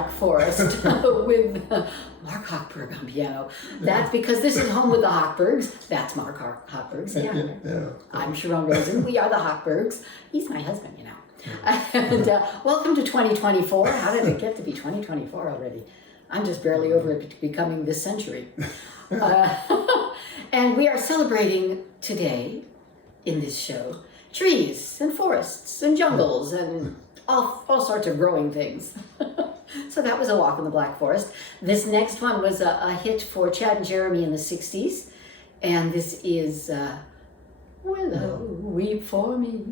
Black Forest with Mark Hochberg on piano. That's because this is home with the Hochbergs. That's Mark Hochbergs. Yeah. I'm Sharon Rosen. We are the Hochbergs. He's my husband, you know. And welcome to 2024. How did it get to be 2024 already? I'm just barely over it becoming this century. And we are celebrating today in this show trees and forests and jungles and all sorts of growing things. So that was a walk in the Black Forest. This next one was a hit for Chad and Jeremy in the 60s. And this is Willow, Weep for Me.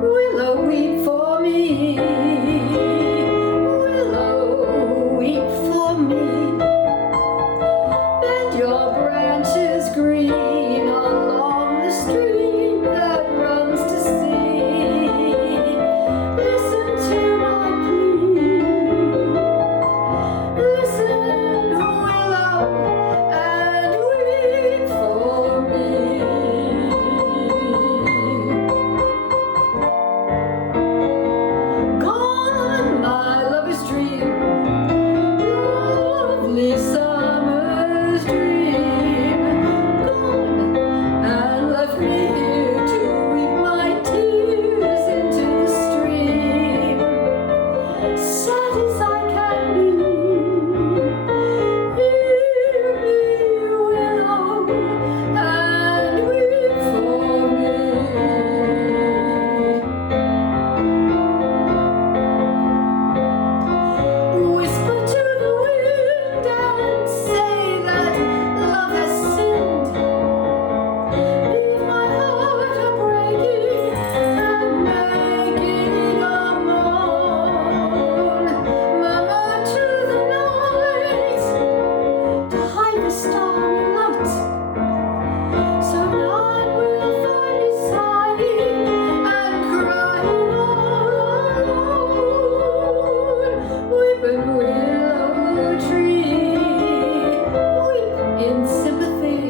Willow, weep for me. Willow, weep for me. Bend your branches green along the stream that runs to sea. Listen to my plea. Listen, willow, and weep for me. Gone, my lover's dream, lovely summer's dream. Gone, and left me here to weep my tears into the stream. Sad as I can be, hear me, willow, and weep for me. Whisper to the wind and say that love has sinned. Leave my heart a-breaking and making a moan. Murmur to the night to hide the starry light. So none will find me sighing and crying all alone. Weeping willow tree, weep in sympathy.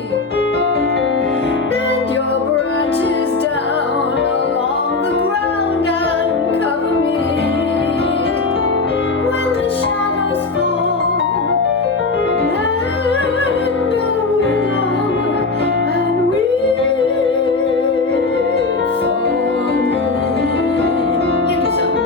Bend your branches down along the ground and cover me. When the shadows fall, bend, oh willow, and weep for me. You do something.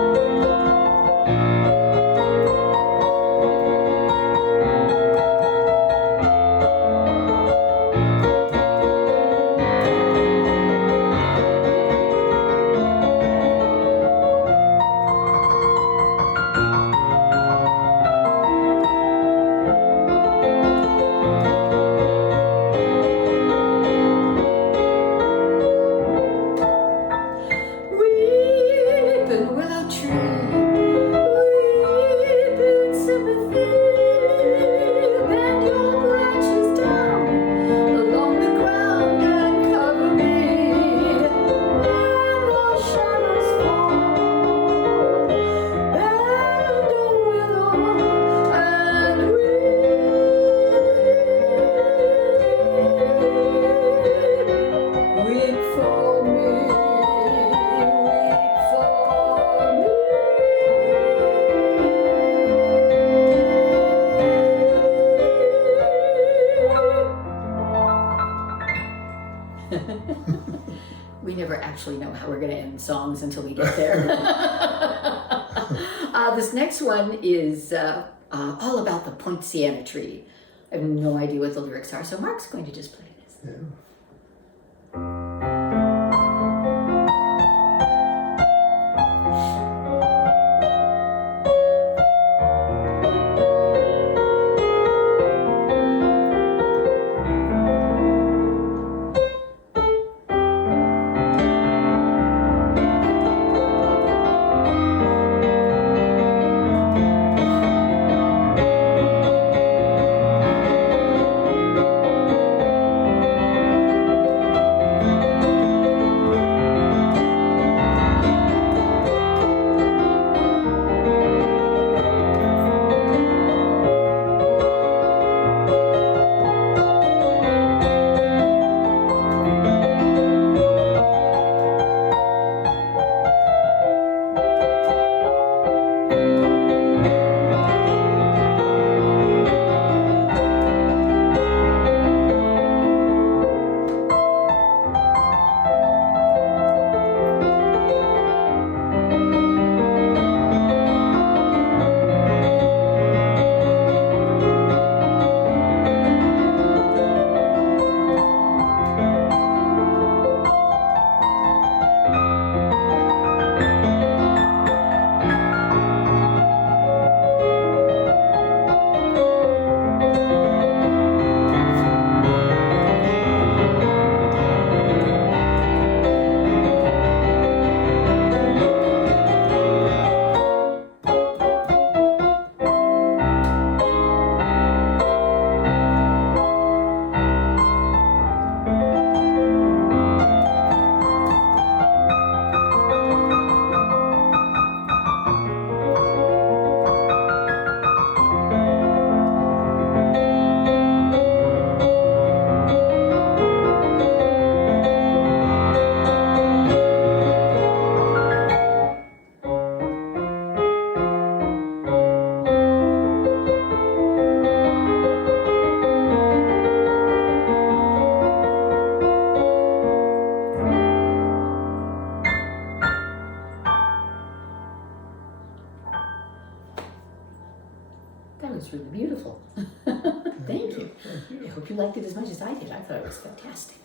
Weeping willow tree, weep in sympathy. Bend your branches down along the ground and cover me. When the shadows fall, bend, oh willow, and weep. Weep for me, weep for me. We never actually know how we're going to end songs until we get there. This next one is all about the Poinciana tree. I have no idea what the lyrics are, so Mark's going to just play this. Yeah. liked it as much as I did. I thought it was fantastic.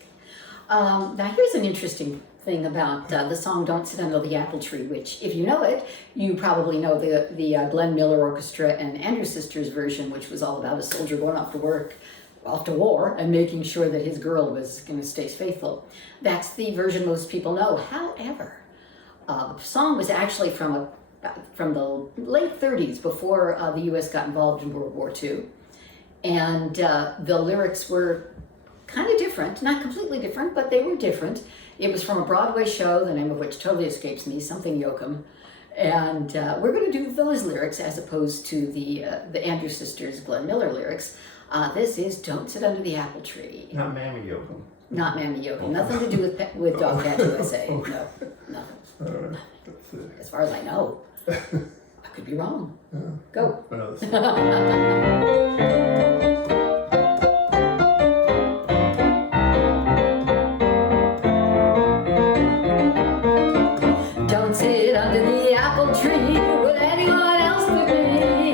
Now here's an interesting thing about the song "Don't Sit Under the Apple Tree," which, if you know it, you probably know the Glenn Miller Orchestra and Andrews Sisters version, which was all about a soldier going off to war, and making sure that his girl was going to stay faithful. That's the version most people know. However, the song was actually from the late 30s, before the U.S. got involved in World War II, and the lyrics were kind of different, not completely different, but they were different. It was from a Broadway show, the name of which totally escapes me, something Yoakum. And we're going to do those lyrics as opposed to the Andrews Sisters, Glenn Miller lyrics. This is "Don't Sit Under the Apple Tree." Not Mammy Yoakum. Not Mammy Yoakum. Nothing to do with Dog Cat USA. Okay. No, nothing. As far as I know. I could be wrong. Yeah. Go. Don't sit under the apple tree with anyone else but me.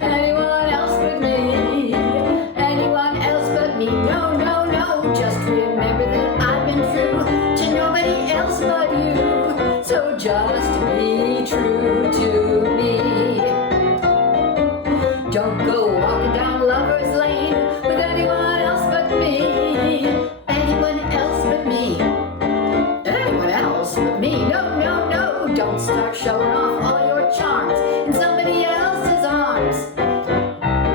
Anyone else but me. Anyone else but me. No, no, no. Just remember that I've been true to nobody else but you. So just be true to me. Don't go walking down Lover's Lane with anyone else but me. Anyone else but me. Anyone else but me. No, no, no. Don't start showing off all your charms in somebody else's arms.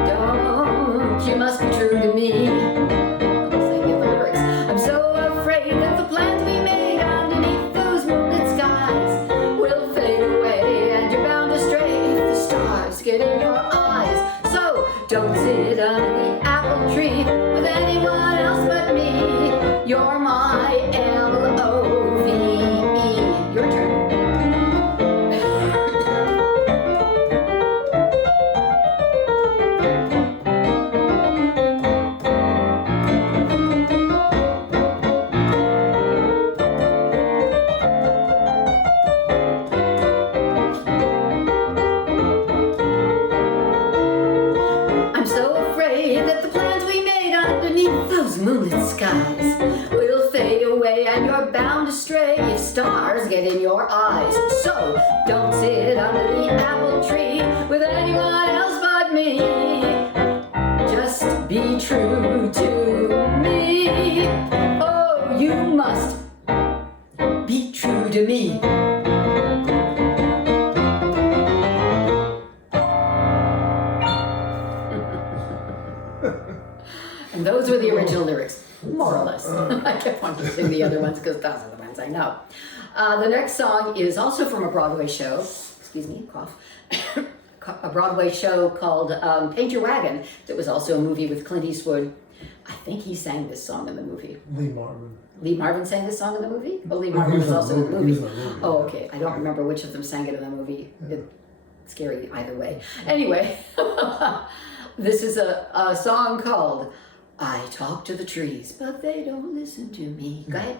Don't, you must be true to me. Singing the lyrics. I'm so afraid that the plans we made underneath those moonlit skies will fade away, and you're bound to stray if the stars get in your eyes. So don't sit under the apple tree with anyone else but me. You're my L-O-V-E. Your turn. I'm so afraid that the plans we made underneath those moonlit skies will fade away, and you're bound to stray if stars get in your eyes. So don't sit under the apple tree with anyone else but me. Just be true to me. Oh, you must be true to me. And those were the original lyrics, more or less. I kept wanting to sing the other ones because those are the ones I know. The next song is also from a Broadway show. Excuse me, cough. A Broadway show called Paint Your Wagon. That was also a movie with Clint Eastwood. I think he sang this song in the movie. Lee Marvin. Lee Marvin sang this song in the movie? Oh, Lee Marvin was also in the movie. Oh, okay. I don't remember which of them sang it in the movie. Yeah. It's scary either way. Anyway, this is a song called "I Talk to the Trees, but They Don't Listen to Me." Go ahead.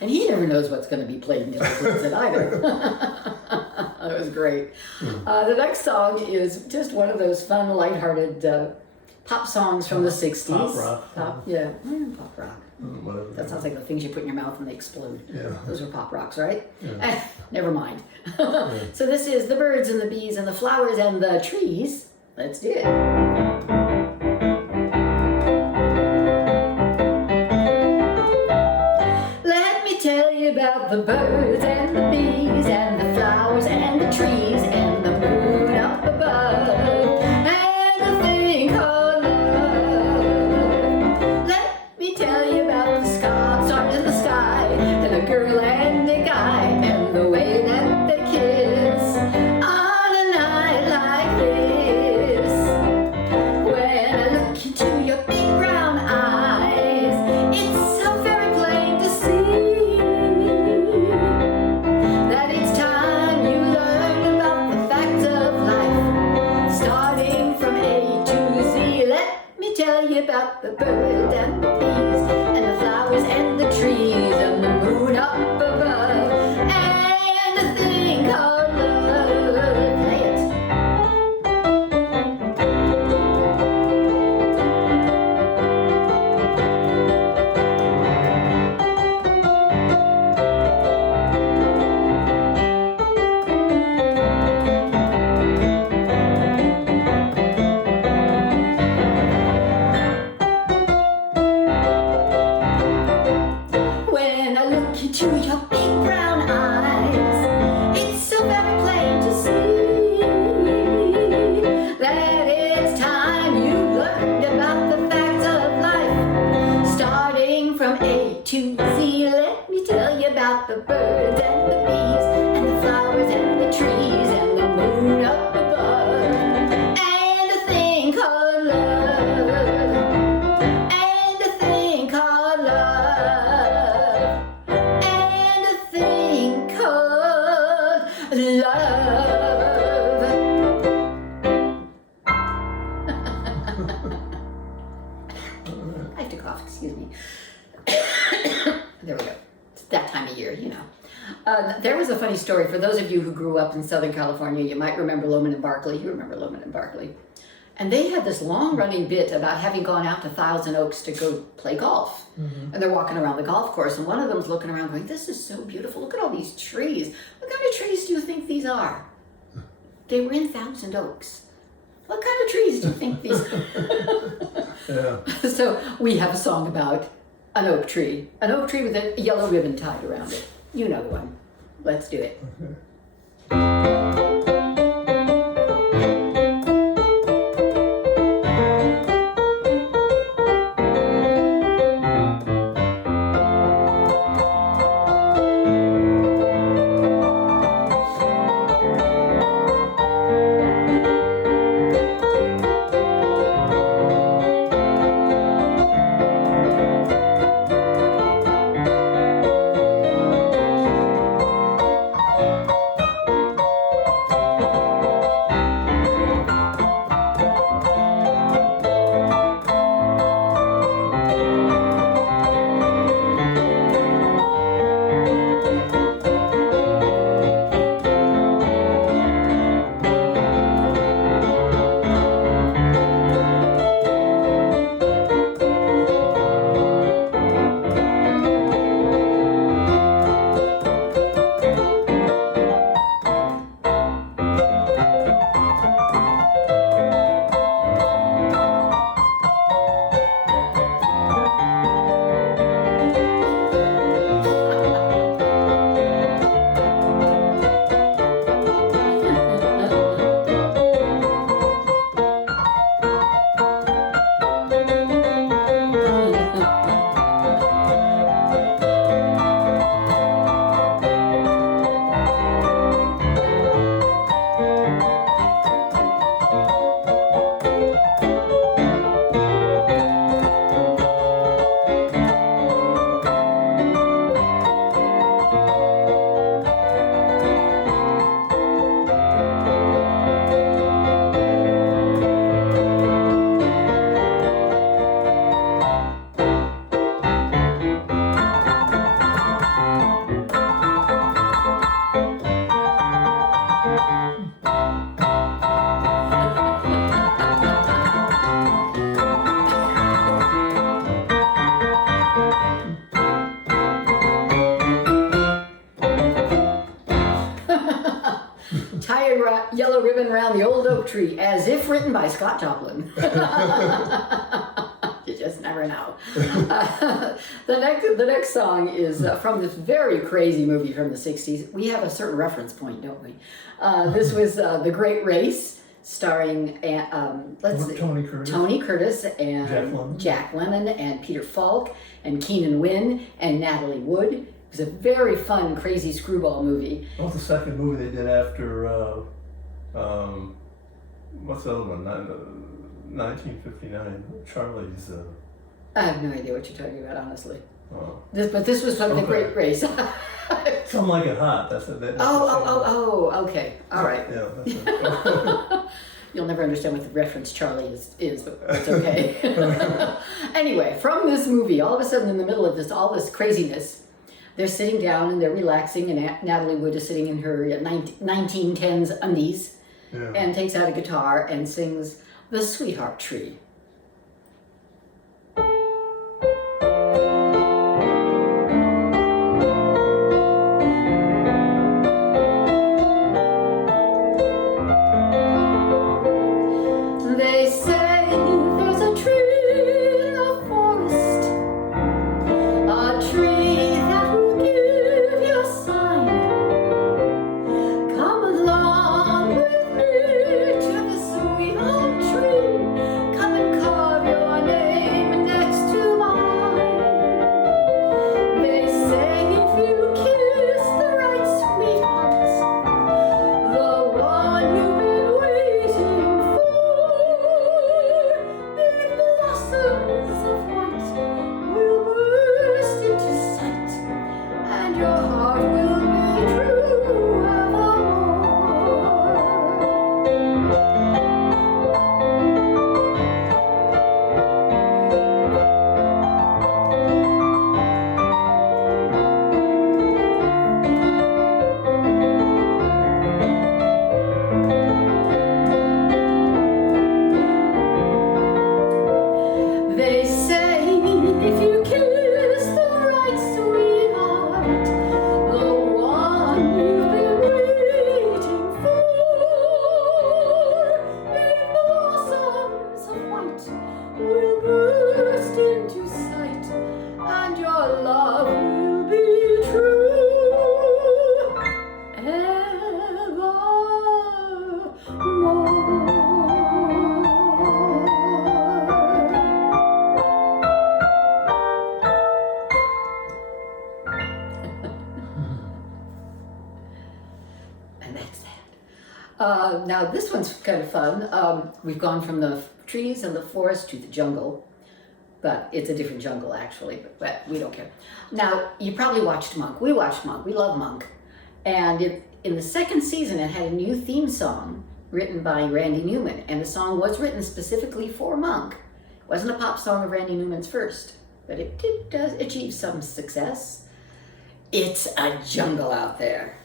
And he never knows what's going to be played until he plays it either. That was great. The next song is just one of those fun, lighthearted pop songs from the 60s. Pop rock. Pop rock. Whatever. That sounds like the things you put in your mouth and they explode. Yeah. Those are pop rocks, right? Yeah. Never mind. So this is the birds and the bees and the flowers and the trees. Let's do it. Let me tell you about the birds and the bees and the flowers and the trees and the moon up above and the thing called love. Let me tell you about the stars in the sky and a girl and a guy and the way that they kiss on a night like this. When I look into your big brown eyes, it's so very plain to see that it's time you learn about the facts of life, starting from A to Z. Let me tell you about the birds and the bees and the flowers and the trees and the moon up above and the thing called love. Play it. When I look into your big brown eyes, it's so very plain to see that it's time you learned about the facts of life, starting from A to Z. Let me tell you about the birds and the bees and the flowers and the trees and the moon up above and a thing called love and a thing called love and a thing called love. I have to cough, excuse me. There we go. It's that time of year, you know. There was a funny story. For those of you who grew up in Southern California, you might remember Loman and Barkley. You remember Loman and Barkley. And they had this long-running bit about having gone out to Thousand Oaks to go play golf. And they're walking around the golf course, and one of them's looking around going, this is so beautiful. Look at all these trees. What kind of trees do you think these are? They were in Thousand Oaks. What kind of trees do you think these are? Yeah. So we have a song about an oak tree with a yellow ribbon tied around it. You know the one. Let's do it. yellow ribbon around the old oak tree, as if written by Scott Joplin. You just never know. The next song is from this very crazy movie from the 60s. We have a certain reference point, don't we? This was The Great Race, starring Tony Curtis and Jack Lemmon and Peter Falk and Keenan Wynn and Natalie Wood. It was a very fun, crazy screwball movie. What was the second movie they did after, what's the other one? 1959. Charlie's. I have no idea what you're talking about, honestly. Oh. But this was from The Great Race. Some Like It Hot. That's okay. All right. Yeah, that's it. You'll never understand what the reference Charlie is, but it's okay. Anyway, from this movie, all of a sudden in the middle of all this craziness, they're sitting down and they're relaxing, and Natalie Wood is sitting in her 1910s undies and takes out a guitar and sings The Sweetheart Tree. They say there's a tree in the forest, a tree that will give you a sign. Come along with me to the sweetheart tree. Come and carve your name next to mine. They say if you kiss the right sweetheart, the one you've been waiting for, big blossoms of white will burst into sight, and your heart will be true They say if you kiss the right sweetheart, the one you've been waiting for, big blossoms of white will burst into sight, and your love will be true And that's that. Now this one's kind of fun. We've gone from the trees and the forest to the jungle, but it's a different jungle actually, but we don't care. Now, you probably watched Monk. We watched Monk. We love Monk. And in the second season, it had a new theme song written by Randy Newman, and the song was written specifically for Monk. It wasn't a pop song of Randy Newman's first, but it did achieve some success. It's a jungle out there.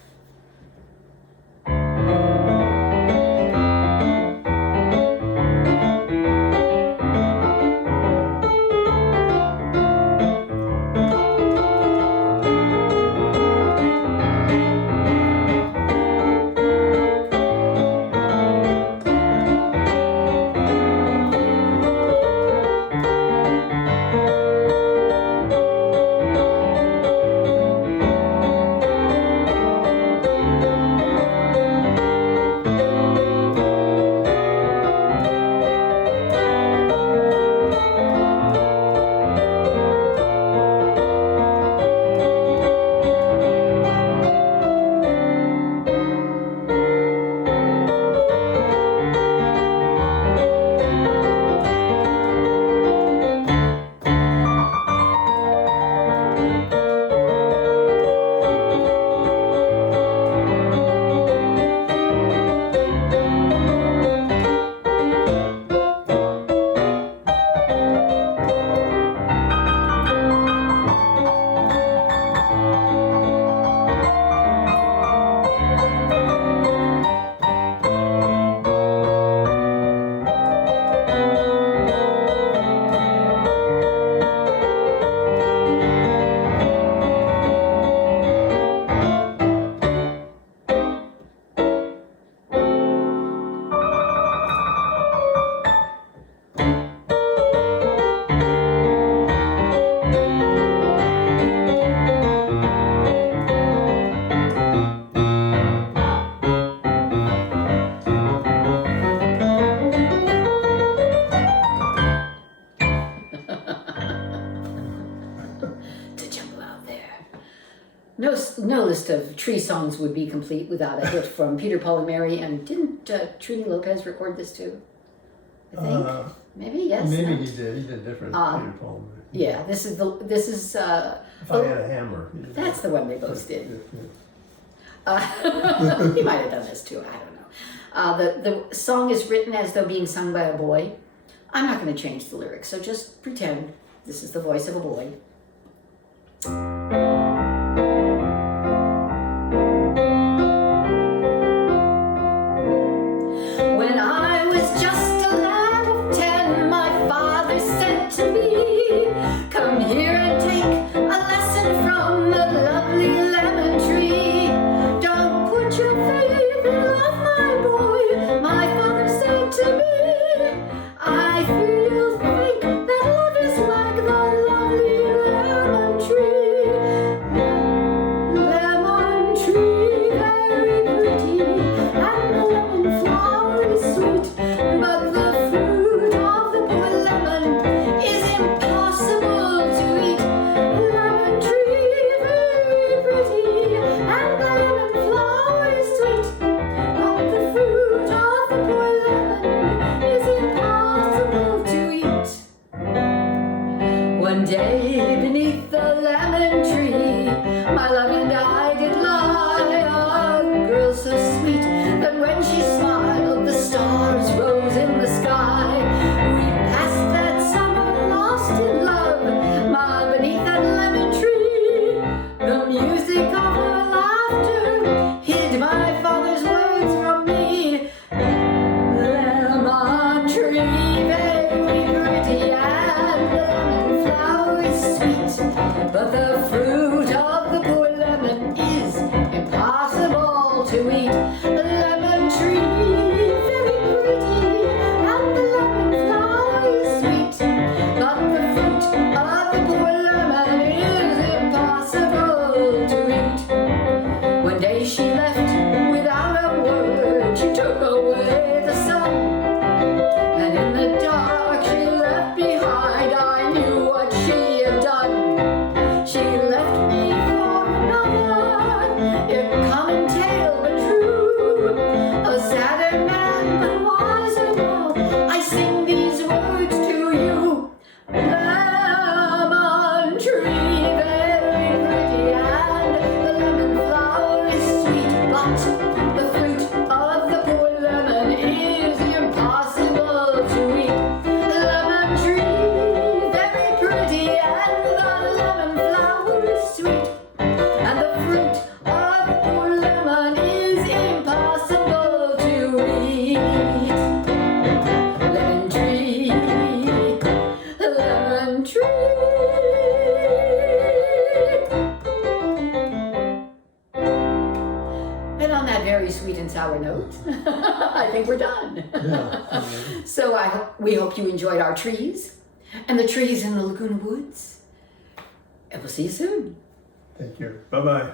no list of tree songs would be complete without a hit from Peter, Paul, and Mary. And didn't Trini Lopez record this too? I think maybe yes. Maybe no? he did. He did different. Peter Paul. Yeah, this is If I had a hammer. that's the one they both did. Yeah. He might have done this too. I don't know. The song is written as though being sung by a boy. I'm not going to change the lyrics, so just pretend this is the voice of a boy. When I was just a lad of 10, my father said to me, "Come here and take a lesson from the lovely lemon tree. Don't put your faith in love, my boy," my father said to me. "I fear you'll think that love is like the lovely lemon tree. Lemon tree, very pretty, and the lemon flower is sweet, but the fruit of the poor lemon is impossible to eat. Lemon tree, very pretty, and the lemon flower is sweet, but the fruit of the poor lemon is impossible to eat." One day beneath the lemon tree, my love and I did lie, a girl so sweet that when she smiled the stars rose in the sky. We passed that summer lost in love, beneath that lemon tree. The music of her laughter hid my father's words from me. Lemon tree, very pretty, and the lemon flower is sweet, but the fruit of the poor lemon is impossible to eat. Lemon tree, very pretty, and the lemon flower is sweet, but the fruit of the poor lemon is impossible to eat. One day she left without a word. She took away the sun, and in the dark she left behind. I knew what she had done. She left me for another, a common tale but true. A sadder man but wiser now, I sing these words to you. Lemon tree, very pretty, and the lemon flower is sweet, but the fruit of the poor lemon is impossible to eat. Lemon tree, very pretty, and the lemon flower is sweet, and the fruit of the poor lemon is impossible to eat. Lemon tree, lemon tree. And on that very sweet and sour note, I think we're done. Yeah. So we hope you enjoyed our trees and the trees in the Laguna Woods. And we'll see you soon. Thank you. Bye-bye.